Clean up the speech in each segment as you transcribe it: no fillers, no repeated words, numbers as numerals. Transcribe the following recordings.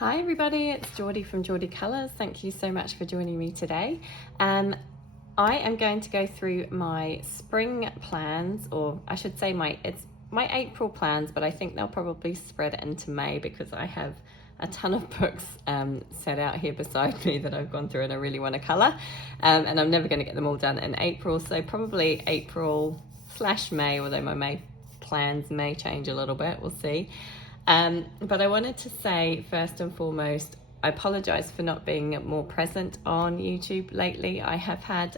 Hi everybody, it's Geordie from Geordie Colours. Thank you so much for joining me today. I am going to go through my spring plans, or I should say it's my April plans, but I think they'll probably spread into May because I have a ton of books set out here beside me that I've gone through and I really want to colour. And I'm never going to get them all done in April, so probably April/May, although my May plans may change a little bit, we'll see. But I wanted to say, first and foremost, I apologise for not being more present on YouTube lately. I have had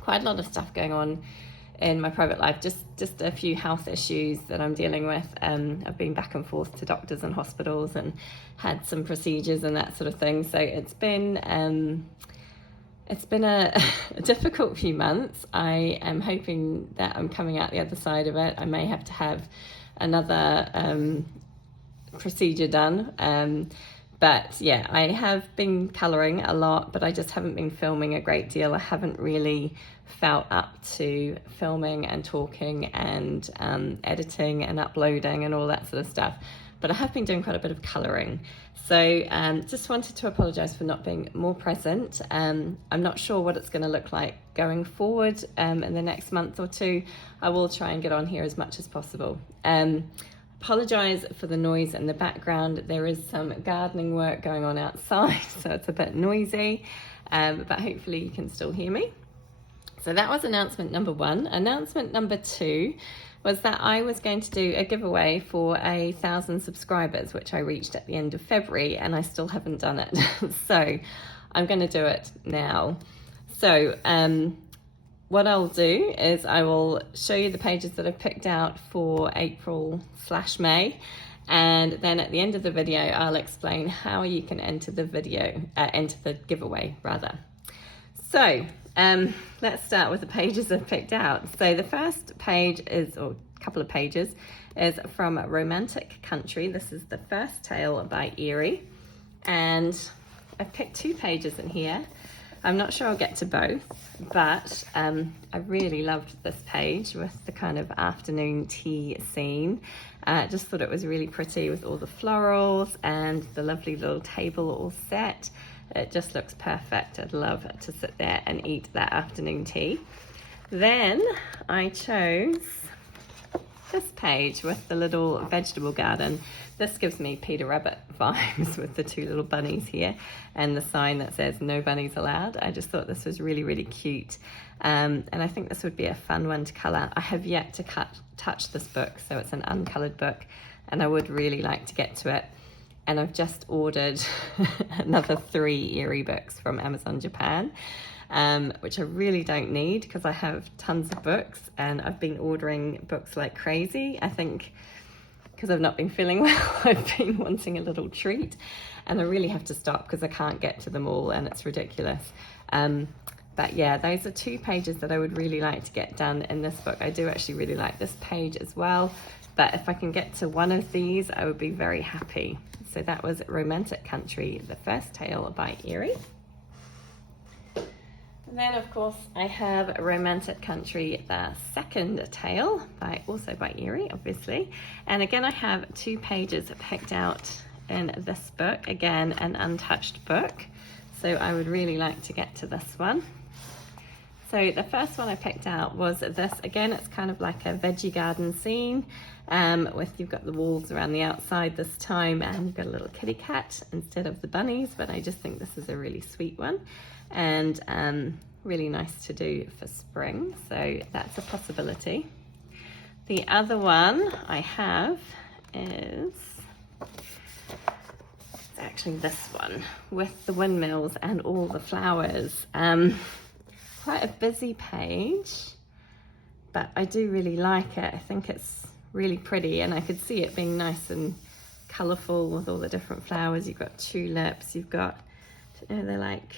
quite a lot of stuff going on in my private life, just a few health issues that I'm dealing with. I've been back and forth to doctors and hospitals and had some procedures and that sort of thing. So it's been a difficult few months. I am hoping that I'm coming out the other side of it. I may have to have another procedure done, but yeah, I have been colouring a lot, but I just haven't been filming a great deal. I haven't really felt up to filming and talking and editing and uploading and all that sort of stuff, but I have been doing quite a bit of colouring. So just wanted to apologise for not being more present. I'm not sure what it's going to look like going forward in the next month or two. I will try and get on here as much as possible. Apologise for the noise in the background. There is some gardening work going on outside, so it's a bit noisy, but hopefully you can still hear me. So that was announcement number one. Announcement number two was that I was going to do a giveaway for 1,000 subscribers, which I reached at the end of February, and I still haven't done it. So I'm going to do it now. So what I'll do is I will show you the pages that I've picked out for April/May, and then at the end of the video I'll explain how you can enter the giveaway rather. So let's start with the pages I've picked out. So the first page is, or a couple of pages, is from Romantic Country. This is the first tale by Avery, and I've picked two pages in here. I'm not sure I'll get to both, but I really loved this page with the kind of afternoon tea scene. Just thought it was really pretty with all the florals and the lovely little table all set. It just looks perfect. I'd love to sit there and eat that afternoon tea. Then I chose this page with the little vegetable garden. This gives me Peter Rabbit vibes with the two little bunnies here and the sign that says no bunnies allowed. I just thought this was really, really cute. And I think this would be a fun one to colour. I have yet to touch this book, so it's an uncoloured book, and I would really like to get to it. And I've just ordered another 3 Avery books from Amazon Japan, which I really don't need because I have tons of books and I've been ordering books like crazy. I think because I've not been feeling well, I've been wanting a little treat, and I really have to stop because I can't get to them all and it's ridiculous. But yeah, those are 2 pages that I would really like to get done in this book. I do actually really like this page as well, but if I can get to one of these, I would be very happy. So that was Romantic Country, the first tale by Avery. And then of course I have Romantic Country, the second tale, also by Avery, obviously. And again, I have 2 pages picked out in this book, again an untouched book. So I would really like to get to this one. So the first one I picked out was this. Again, it's kind of like a veggie garden scene you've got the walls around the outside this time, and you've got a little kitty cat instead of the bunnies, but I just think this is a really sweet one and really nice to do for spring. So that's a possibility. The other one I have is actually this one with the windmills and all the flowers. Quite a busy page, but I do really like it. I think it's really pretty, and I could see it being nice and colourful with all the different flowers. You've got tulips, you've got, I don't know, they're like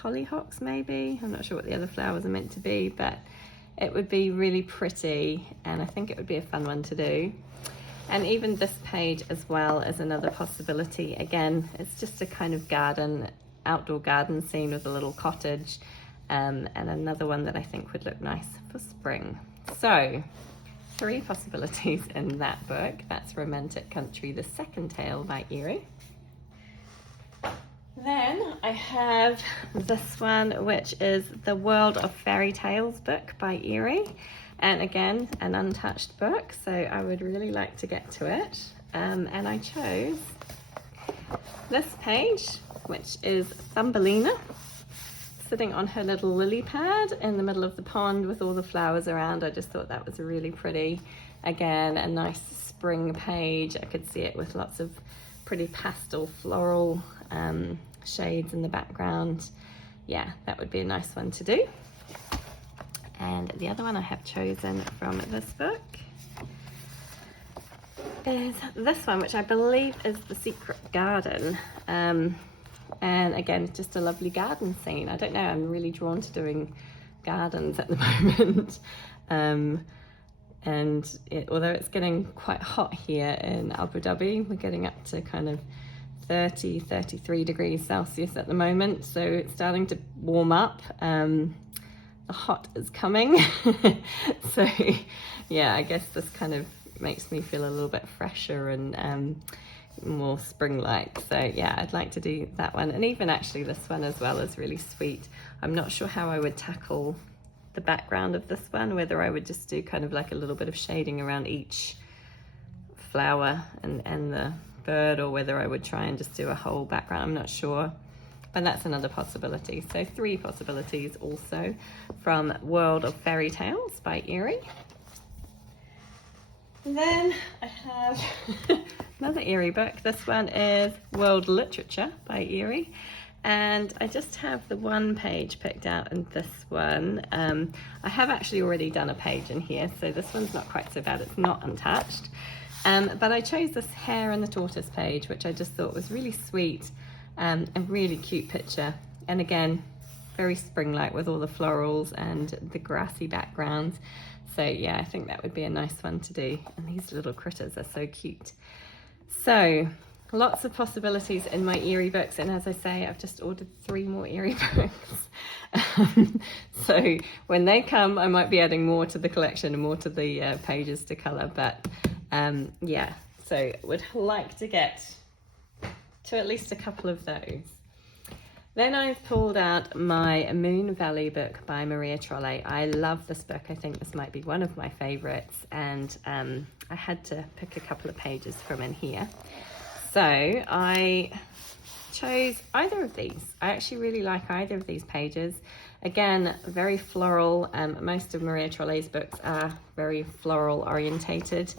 hollyhocks maybe. I'm not sure what the other flowers are meant to be, but it would be really pretty, and I think it would be a fun one to do. And even this page as well is another possibility. Again, it's just a kind of outdoor garden scene with a little cottage, and another one that I think would look nice for spring. So 3 possibilities in that book. That's Romantic Country, the second tale by Avery. Then I have this one, which is the World of Fairy Tales book by Avery. And again, an untouched book, so I would really like to get to it. And I chose this page, which is Thumbelina, sitting on her little lily pad in the middle of the pond with all the flowers around. I just thought that was really pretty. Again, a nice spring page. I could see it with lots of pretty pastel floral shades in the background. Yeah, that would be a nice one to do. And the other one I have chosen from this book is this one, which I believe is The Secret Garden. And again, just a lovely garden scene. I don't know, I'm really drawn to doing gardens at the moment. Although it's getting quite hot here in Abu Dhabi, we're getting up to kind of 30, 33 degrees Celsius at the moment. So it's starting to warm up. The hot is coming. So yeah, I guess this kind of makes me feel a little bit fresher and more spring-like. So yeah, I'd like to do that one. And even actually this one as well is really sweet. I'm not sure how I would tackle the background of this one, whether I would just do kind of like a little bit of shading around each flower and the bird, or whether I would try and just do a whole background. I'm not sure, but that's another possibility. So 3 possibilities also from World of Fairy Tales by Avery. And then I have another Avery book. This one is World Literature by Avery. And I just have the one page picked out in this one. I have actually already done a page in here, so this one's not quite so bad. It's not untouched. But I chose this Hare and the Tortoise page, which I just thought was really sweet. A really cute picture. And again, very spring-like with all the florals and the grassy background. So yeah, I think that would be a nice one to do. And these little critters are so cute. So lots of possibilities in my Avery books, and as I say, I've just ordered 3 more Avery books. So when they come, I might be adding more to the collection and more to the pages to colour, but yeah, so would like to get to at least a couple of those. Then I've pulled out my Moon Valley book by Maria Trolle. I love this book. I think this might be one of my favourites, and I had to pick a couple of pages from in here. So I chose either of these. I actually really like either of these pages. Again, very floral. Most of Maria Trolle's books are very floral orientated.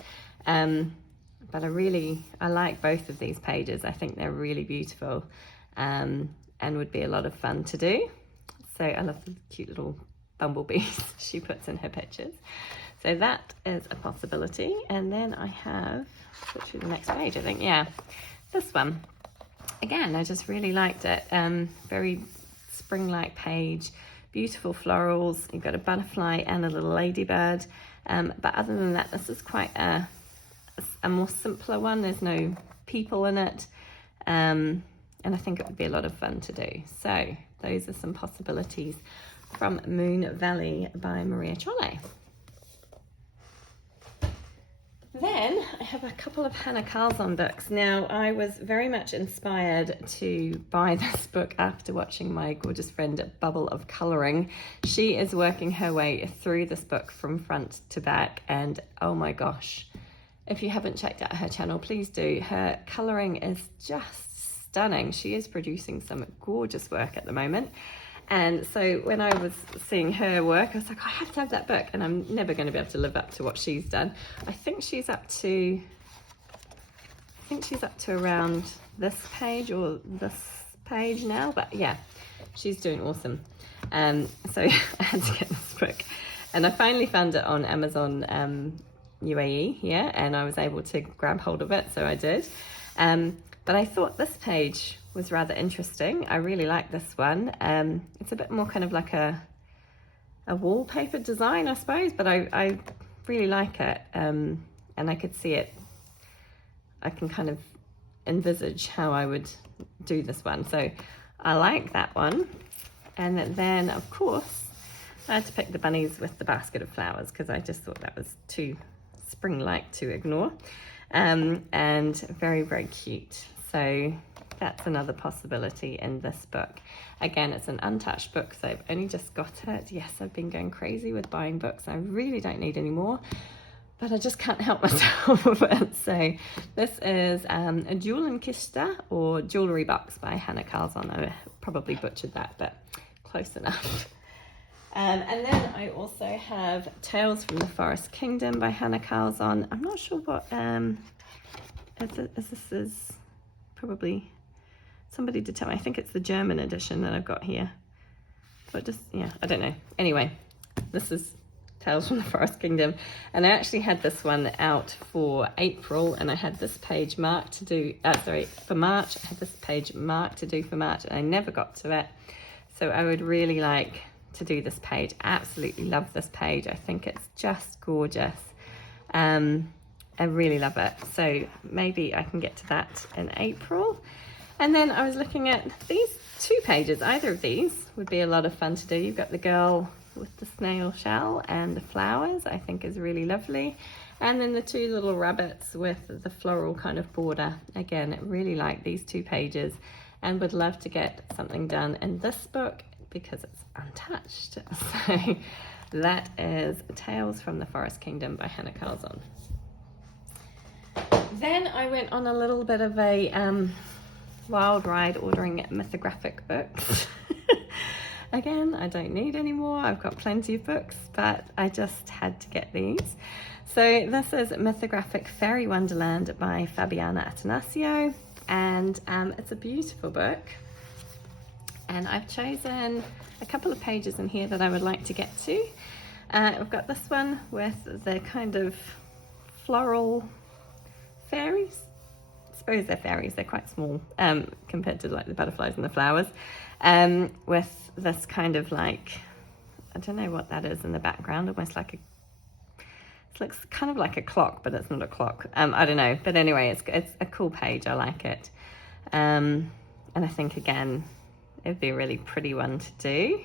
But I like both of these pages. I think they're really beautiful and would be a lot of fun to do. So I love the cute little bumblebees she puts in her pictures. So that is a possibility. And then I have, switch to the next page, I think, yeah, this one. Again, I just really liked it. Very spring-like page, beautiful florals. You've got a butterfly and a little ladybird. But other than that, this is quite a more simpler one. There's no people in it. And I think it would be a lot of fun to do. So those are some possibilities from Moon Valley by Maria Trolle. Then I have a couple of Hannah Carlson books. Now, I was very much inspired to buy this book after watching my gorgeous friend Bubble of Colouring. She is working her way through this book from front to back, and oh my gosh, if you haven't checked out her channel, please do. Her colouring is just stunning. She is producing some gorgeous work at the moment. And so when I was seeing her work, I was like, I have to have that book, and I'm never going to be able to live up to what she's done. I think she's up to around this page or this page now, but yeah, she's doing awesome. So I had to get this book, and I finally found it on Amazon UAE, yeah, and I was able to grab hold of it, so I did. But I thought this page was rather interesting. I really like this one. It's a bit more kind of like a wallpaper design, I suppose, but I really like it. And I could see it. I can kind of envisage how I would do this one. So I like that one. And then, of course, I had to pick the bunnies with the basket of flowers because I just thought that was too spring-like to ignore. And very, very cute. So that's another possibility in this book. Again, it's an untouched book, so I've only just got it. Yes, I've been going crazy with buying books. I really don't need any more, but I just can't help myself. So this is a Jewel and Kisha, or Jewellery Box by Hannah Carlson. I probably butchered that, but close enough. And then I also have Tales from the Forest Kingdom by Hannah Carlson. I'm not sure what, this is probably, somebody did tell me, I think it's the German edition that I've got here. But just, yeah, I don't know. Anyway, this is Tales from the Forest Kingdom. And I actually had this one out for April, and I had this page marked to do, for March. I had this page marked to do for March, and I never got to it. So I would really like to do this page. Absolutely love this page. I think it's just gorgeous. I really love it. So maybe I can get to that in April. And then I was looking at these two pages. Either of these would be a lot of fun to do. You've got the girl with the snail shell and the flowers, I think is really lovely. And then the two little rabbits with the floral kind of border. Again, I really like these two pages and would love to get something done in this book because it's untouched. So that is Tales from the Forest Kingdom by Hannah Carlson. Then I went on a little bit of a wild ride ordering mythographic books. Again, I don't need any more. I've got plenty of books, but I just had to get these. So this is Mythographic Fairy Wonderland by Fabiana Attanasio, and it's a beautiful book. And I've chosen a couple of pages in here that I would like to get to. I've got this one with the kind of floral fairies. I suppose they're fairies, they're quite small compared to like the butterflies and the flowers. With this kind of like, I don't know what that is in the background, almost like it looks kind of like a clock, but it's not a clock. I don't know, but anyway, it's a cool page, I like it. And I think again, it'd be a really pretty one to do.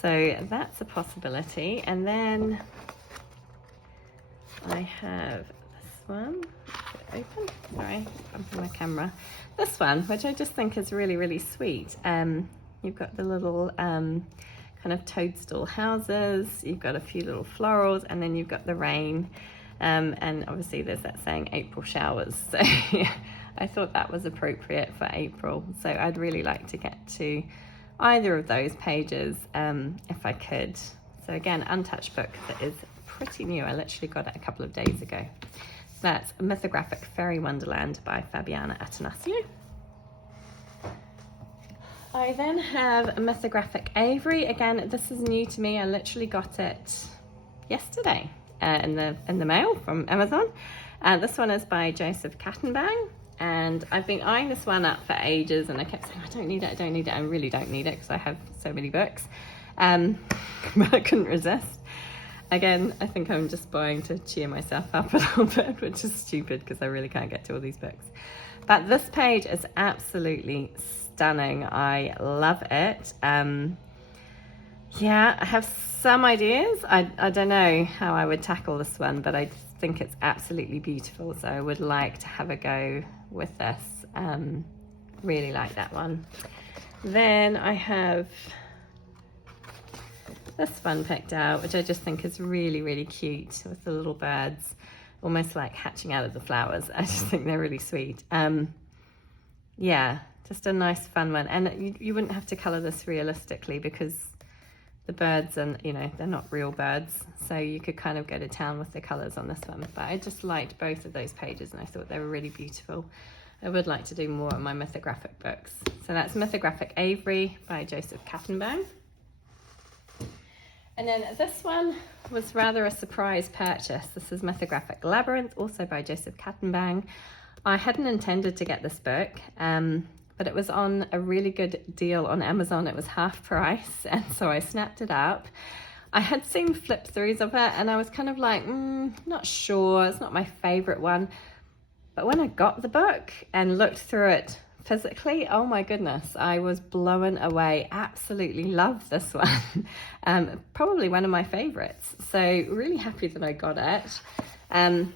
So that's a possibility. And then I have this one. Is it open? Sorry, I'm from my camera. This one, which I just think is really, really sweet. You've got the little kind of toadstool houses. You've got a few little florals, and then you've got the rain. And obviously there's that saying April showers. So I thought that was appropriate for April. So I'd really like to get to either of those pages if I could. So again, untouched book that is pretty new. I literally got it a couple of days ago. So that's Mythographic Fairy Wonderland by Fabiana Attanasio. I then have Mythographic Avery. Again, this is new to me. I literally got it yesterday in the mail from Amazon. This one is by Joseph Kattenbang. And I've been eyeing this one up for ages, and I kept saying, I don't need it, I don't need it. I really don't need it because I have so many books. But I couldn't resist. Again, I think I'm just buying to cheer myself up a little bit, which is stupid because I really can't get to all these books. But this page is absolutely stunning. I love it. Yeah, I have some ideas. I don't know how I would tackle this one, but I think it's absolutely beautiful. So I would like to have a go with this. Really like that one. Then I have this one picked out, which I just think is really, really cute with the little birds almost like hatching out of the flowers. I just think they're really sweet. Yeah, just a nice fun one. And you wouldn't have to colour this realistically because the birds and they're not real birds, so you could kind of go to town with the colours on this one. But I just liked both of those pages and I thought they were really beautiful. I would like to do more of my mythographic books. So that's Mythographic Avery by Joseph Kattenbang. And then this one was rather a surprise purchase. This is Mythographic Labyrinth, also by Joseph Kattenbang. I hadn't intended to get this book, but it was on a really good deal on Amazon. It was half price, and so I snapped it up. I had seen flip throughs of it, and I was kind of like, not sure. It's not my favorite one. But when I got the book and looked through it physically, oh my goodness, I was blown away. Absolutely love this one. Probably one of my favorites. So really happy that I got it. And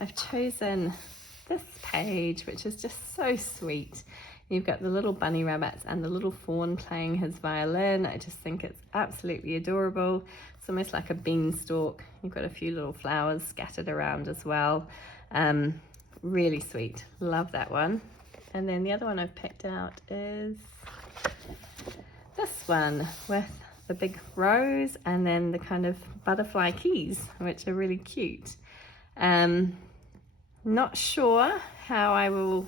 I've chosen this page, which is just so sweet. You've got the little bunny rabbits and the little fawn playing his violin. I just think it's absolutely adorable. It's almost like a beanstalk. You've got a few little flowers scattered around as well. Really sweet. Love that one. And then the other one I've picked out is this one with the big rose and then the kind of butterfly keys, which are really cute. Not sure how I will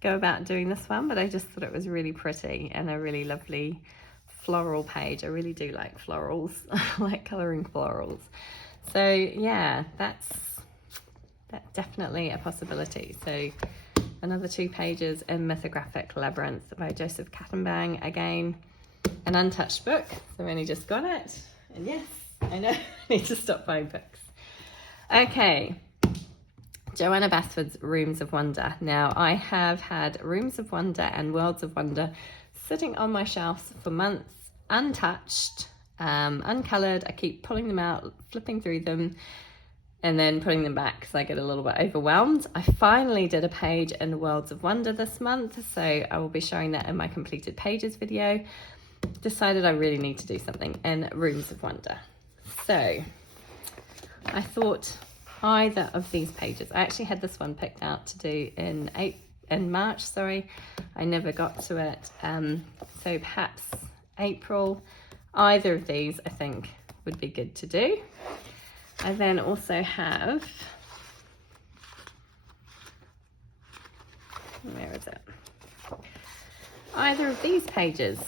go about doing this one, but I just thought it was really pretty and a really lovely floral page. I really do like florals. I like colouring florals. So yeah, that's definitely a possibility. So another 2 pages in Mythographic Labyrinth by Joseph Kattenbang. Again, an untouched book, so I've only just got it. And yes, I know, I need to stop buying books. Okay, Joanna Basford's Rooms of Wonder. Now, I have had Rooms of Wonder and Worlds of Wonder sitting on my shelves for months, untouched, uncoloured. I keep pulling them out, flipping through them, and then putting them back because I get a little bit overwhelmed. I finally did a page in Worlds of Wonder this month, so I will be showing that in my completed pages video. Decided I really need to do something in Rooms of Wonder. So I thought either of these pages. I actually had this one picked out to do in March, sorry. I never got to it. So perhaps April. Either of these I think would be good to do. I then also have, where is it? Either of these pages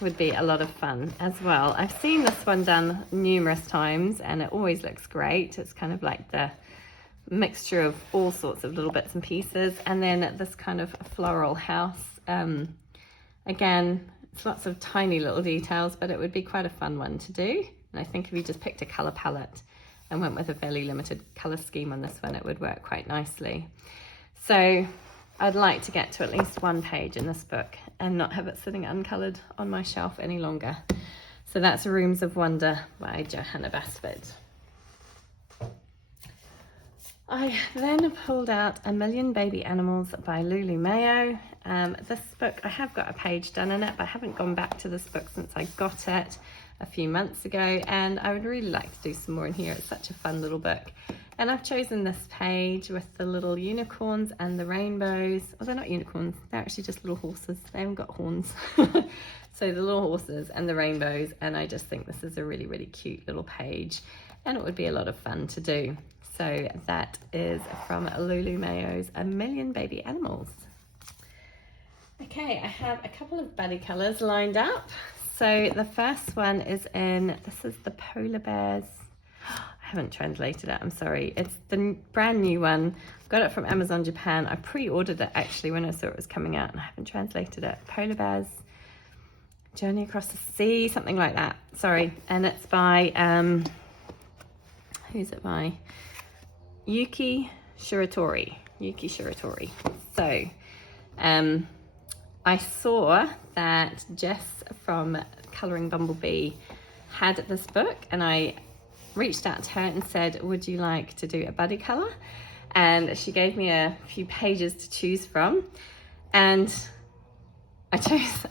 would be a lot of fun as well. I've seen this one done numerous times and it always looks great. It's kind of like the mixture of all sorts of little bits and pieces, and then this kind of floral house. Again, it's lots of tiny little details, but it would be quite a fun one to do. And I think if you just picked a colour palette and went with a fairly limited colour scheme on this one, it would work quite nicely. So I'd like to get to at least 1 page in this book and not have it sitting uncoloured on my shelf any longer. So that's Rooms of Wonder by Joanna Basford. I then pulled out A Million Baby Animals by Lulu Mayo. This book, I have got a page done in it, but I haven't gone back to this book since I got it a few months ago, and I would really like to do some more in here. It's such a fun little book. And I've chosen this page with the little unicorns and the rainbows. Oh, they're not unicorns, they're actually just little horses. They haven't got horns. So the little horses and the rainbows, and I just think this is a really, really cute little page, and it would be a lot of fun to do. So that is from Lulu Mayo's A Million Baby Animals. Okay, I have a couple of buddy colours lined up. So the first one is this is the Polar Bears. I haven't translated it, I'm sorry. It's the brand new one. I've got it from Amazon Japan. I pre-ordered it actually when I saw it was coming out, and I haven't translated it. Polar Bears Journey Across the Sea, something like that. Sorry. And it's by, who's it by? Yuki Shiratori. So, I saw that Jess from Colouring Bumblebee had this book, and I reached out to her and said, would you like to do a buddy colour? And she gave me a few pages to choose from, and I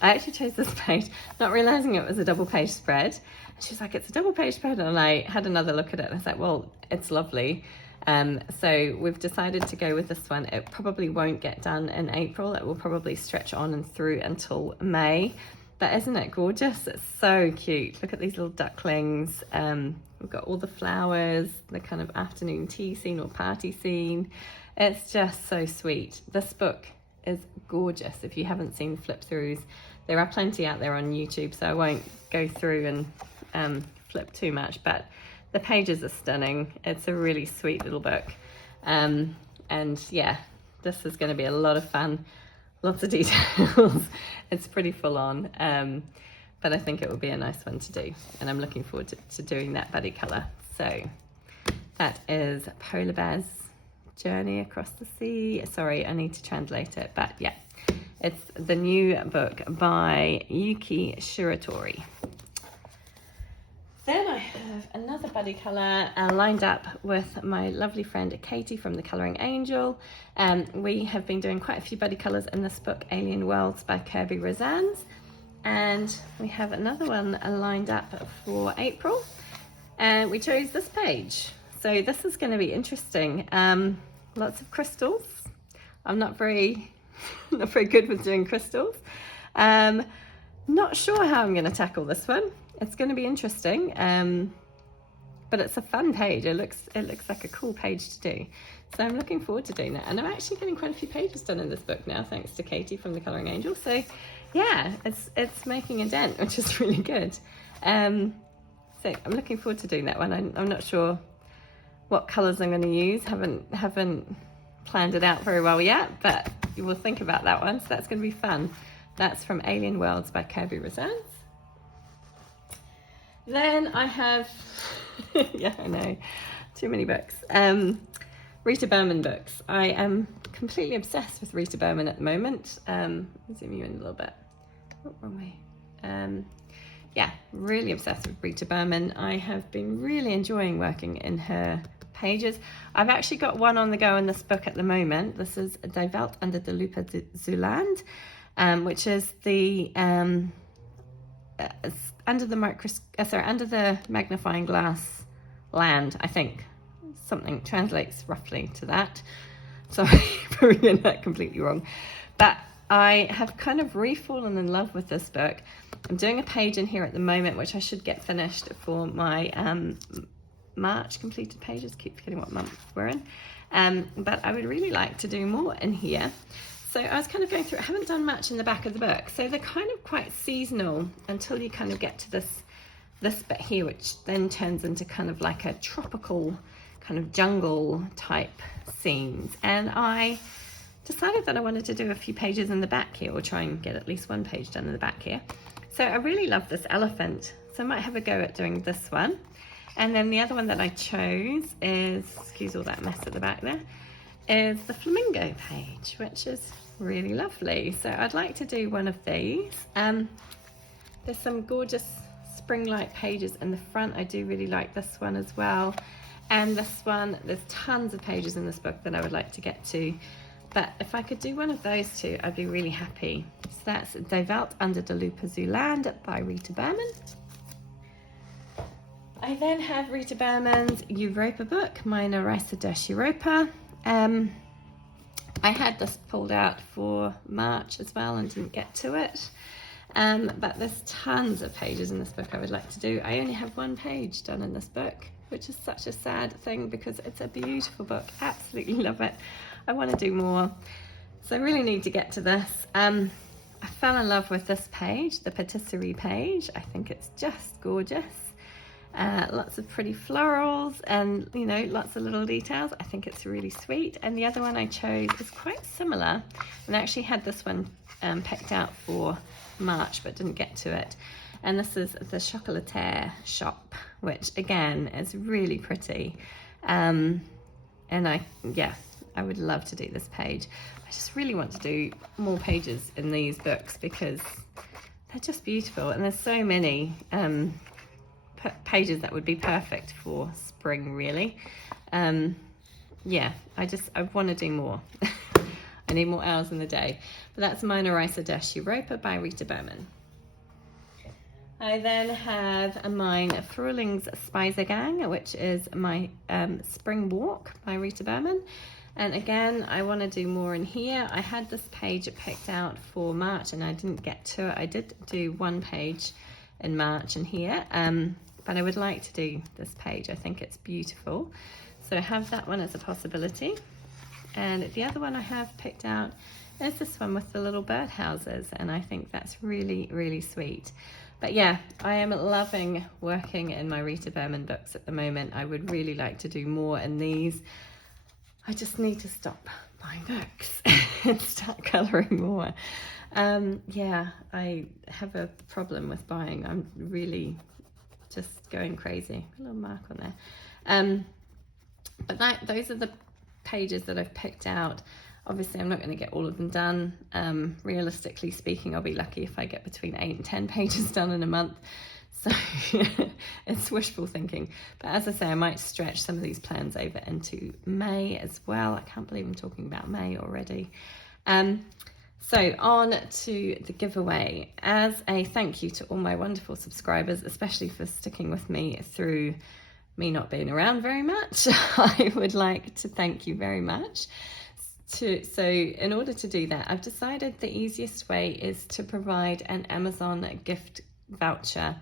actually chose this page, not realising it was a double page spread. And she was like, it's a double page spread, and I had another look at it and I was like, well, it's lovely. So we've decided to go with this one. It probably won't get done in April. It will probably stretch on and through until May. But isn't it gorgeous? It's so cute. Look at these little ducklings. We've got all the flowers, the kind of afternoon tea scene or party scene. It's just so sweet. This book is gorgeous. If you haven't seen flip throughs, there are plenty out there on YouTube, so I won't go through and flip too much, but the pages are stunning. It's a really sweet little book. And yeah, this is going to be a lot of fun. Lots of details. It's pretty full on. But I think it will be a nice one to do. And I'm looking forward to doing that buddy colour. So that is Polar Bears Journey Across the Sea. Sorry, I need to translate it. But yeah, it's the new book by Yuki Shiratori. Then I have another buddy colour lined up with my lovely friend Katie from the Colouring Angel. We have been doing quite a few buddy colours in this book, Alien Worlds by Kirby Rozannes. And we have another one lined up for April. And we chose this page. So this is going to be interesting. Lots of crystals. I'm not very good with doing crystals. Not sure how I'm going to tackle this one. It's going to be interesting, but it's a fun page. It looks like a cool page to do. So I'm looking forward to doing that. And I'm actually getting quite a few pages done in this book now, thanks to Katie from the Colouring Angel. So yeah, it's making a dent, which is really good. So I'm looking forward to doing that one. I'm not sure what colours I'm going to use. Haven't planned it out very well yet, but you will think about that one. So that's going to be fun. That's from Alien Worlds by Kirby Rozannes. Then I have, yeah, I know, too many books. Rita Berman books. I am completely obsessed with Rita Berman at the moment. Zoom you in a little bit. Oh, wrong way. Yeah, really obsessed with Rita Berman. I have been really enjoying working in her pages. I've actually got one on the go in this book at the moment. This is Die Welt under Delupa Zooland, which is the under the magnifying glass land, I think. Something translates roughly to that. Sorry for reading that completely wrong. But I have kind of re-fallen in love with this book. I'm doing a page in here at the moment, which I should get finished for my March completed pages. Keep forgetting what month we're in. But I would really like to do more in here. So I was kind of going through, I haven't done much in the back of the book. So they're kind of quite seasonal until you kind of get to this bit here, which then turns into kind of like a tropical kind of jungle type scenes. And I decided that I wanted to do a few pages in the back here, or try and get at least one page done in the back here. So I really love this elephant. So I might have a go at doing this one. And then the other one that I chose is, excuse all that mess at the back there, is the flamingo page, which is really lovely. So I'd like to do one of these. There's some gorgeous spring-like pages in the front. I do really like this one as well. And this one, there's tons of pages in this book that I would like to get to. But if I could do one of those two, I'd be really happy. So that's Die Welt under Delupa Zooland by Rita Berman. I then have Rita Berman's Europa book, Mythographic Europa. I had this pulled out for March as well and didn't get to it. But there's tons of pages in this book I would like to do. I only have one page done in this book, which is such a sad thing because it's a beautiful book. Absolutely love it. I want to do more. So I really need to get to this. I fell in love with this page, the patisserie page. I think it's just gorgeous. Lots of pretty florals and, you know, lots of little details. I think it's really sweet. And the other one I chose is quite similar. And I actually had this one picked out for March, but didn't get to it. And this is the Chocolatier shop, which again is really pretty. And I would love to do this page. I just really want to do more pages in these books because they're just beautiful. And there's so many pages that would be perfect for spring, really. Yeah, I want to do more. I need more hours in the day. But that's Mythographic Europa by Rita Berman. I then have mine Frühlings Spaziergang, which is my Spring Walk by Rita Berman. And again, I want to do more in here. I had this page picked out for March and I didn't get to it. I did do one page in March in here, but I would like to do this page. I think it's beautiful. So I have that one as a possibility. And the other one I have picked out is this one with the little birdhouses, and I think that's really, really sweet. But yeah, I am loving working in my Rita Berman books at the moment. I would really like to do more in these. I just need to stop buying books and start colouring more. Yeah, I have a problem with buying. I'm really just going crazy. A little mark on there. But those are the pages that I've picked out. Obviously, I'm not going to get all of them done. Realistically speaking, I'll be lucky if I get between 8 and 10 pages done in a month. So it's wishful thinking. But as I say, I might stretch some of these plans over into May as well. I can't believe I'm talking about May already. So on to the giveaway. As a thank you to all my wonderful subscribers, especially for sticking with me through me not being around very much, I would like to thank you very much. So in order to do that, I've decided the easiest way is to provide an Amazon gift voucher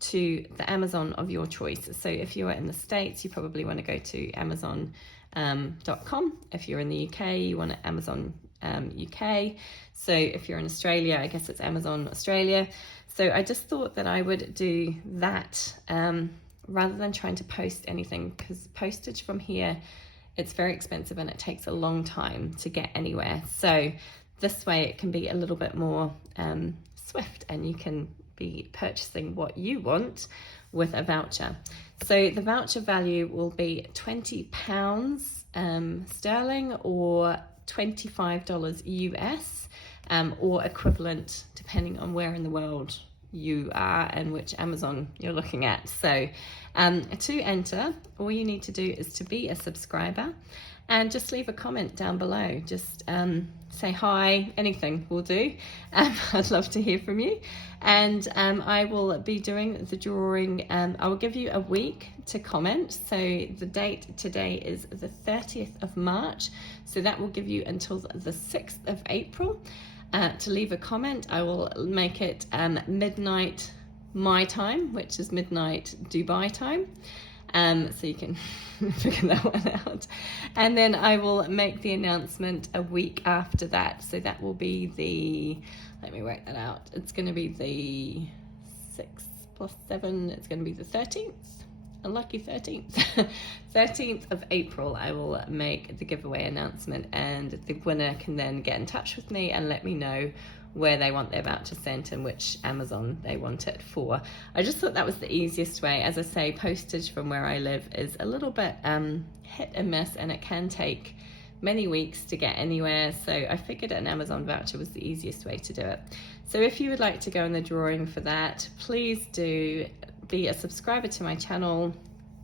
to the Amazon of your choice. So if you're in the States, you probably want to go to Amazon.com. If you're in the UK, you want to Amazon UK. So if you're in Australia, I guess it's Amazon Australia. So I just thought that I would do that rather than trying to post anything, because postage from here, it's very expensive and it takes a long time to get anywhere. So this way it can be a little bit more swift, and you can be purchasing what you want with a voucher. So the voucher value will be £20 sterling or $25 US, or equivalent depending on where in the world you are and which Amazon you're looking at. So to enter, all you need to do is to be a subscriber and just leave a comment down below. Just say hi, anything will do. I'd love to hear from you. And I will be doing the drawing. I will give you a week to comment. So the date today is the 30th of March. So that will give you until the 6th of April to leave a comment. I will make it midnight my time, which is midnight Dubai time. So you can figure that one out. And then I will make the announcement a week after that. So that will be the, let me work that out. It's going to be the 6 plus 7. It's going to be the 13th. Unlucky 13th. 13th of April, I will make the giveaway announcement, and the winner can then get in touch with me and let me know where they want their voucher sent and which Amazon they want it for. I just thought that was the easiest way. As I say, postage from where I live is a little bit hit and miss, and it can take many weeks to get anywhere. So I figured an Amazon voucher was the easiest way to do it. So if you would like to go in the drawing for that, please do be a subscriber to my channel,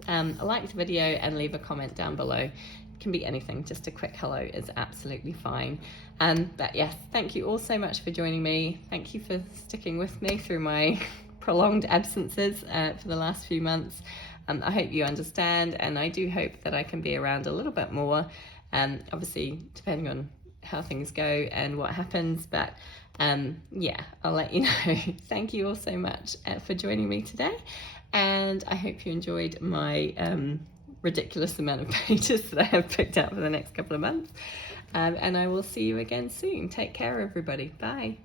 like the video and leave a comment down below. It can be anything, just a quick hello is absolutely fine. But yes, thank you all so much for joining me. Thank you for sticking with me through my prolonged absences for the last few months. I hope you understand, and I do hope that I can be around a little bit more, obviously depending on how things go and what happens, but yeah, I'll let you know. Thank you all so much for joining me today, and I hope you enjoyed my ridiculous amount of pages that I have picked out for the next couple of months, and I will see you again soon. Take care, everybody. Bye.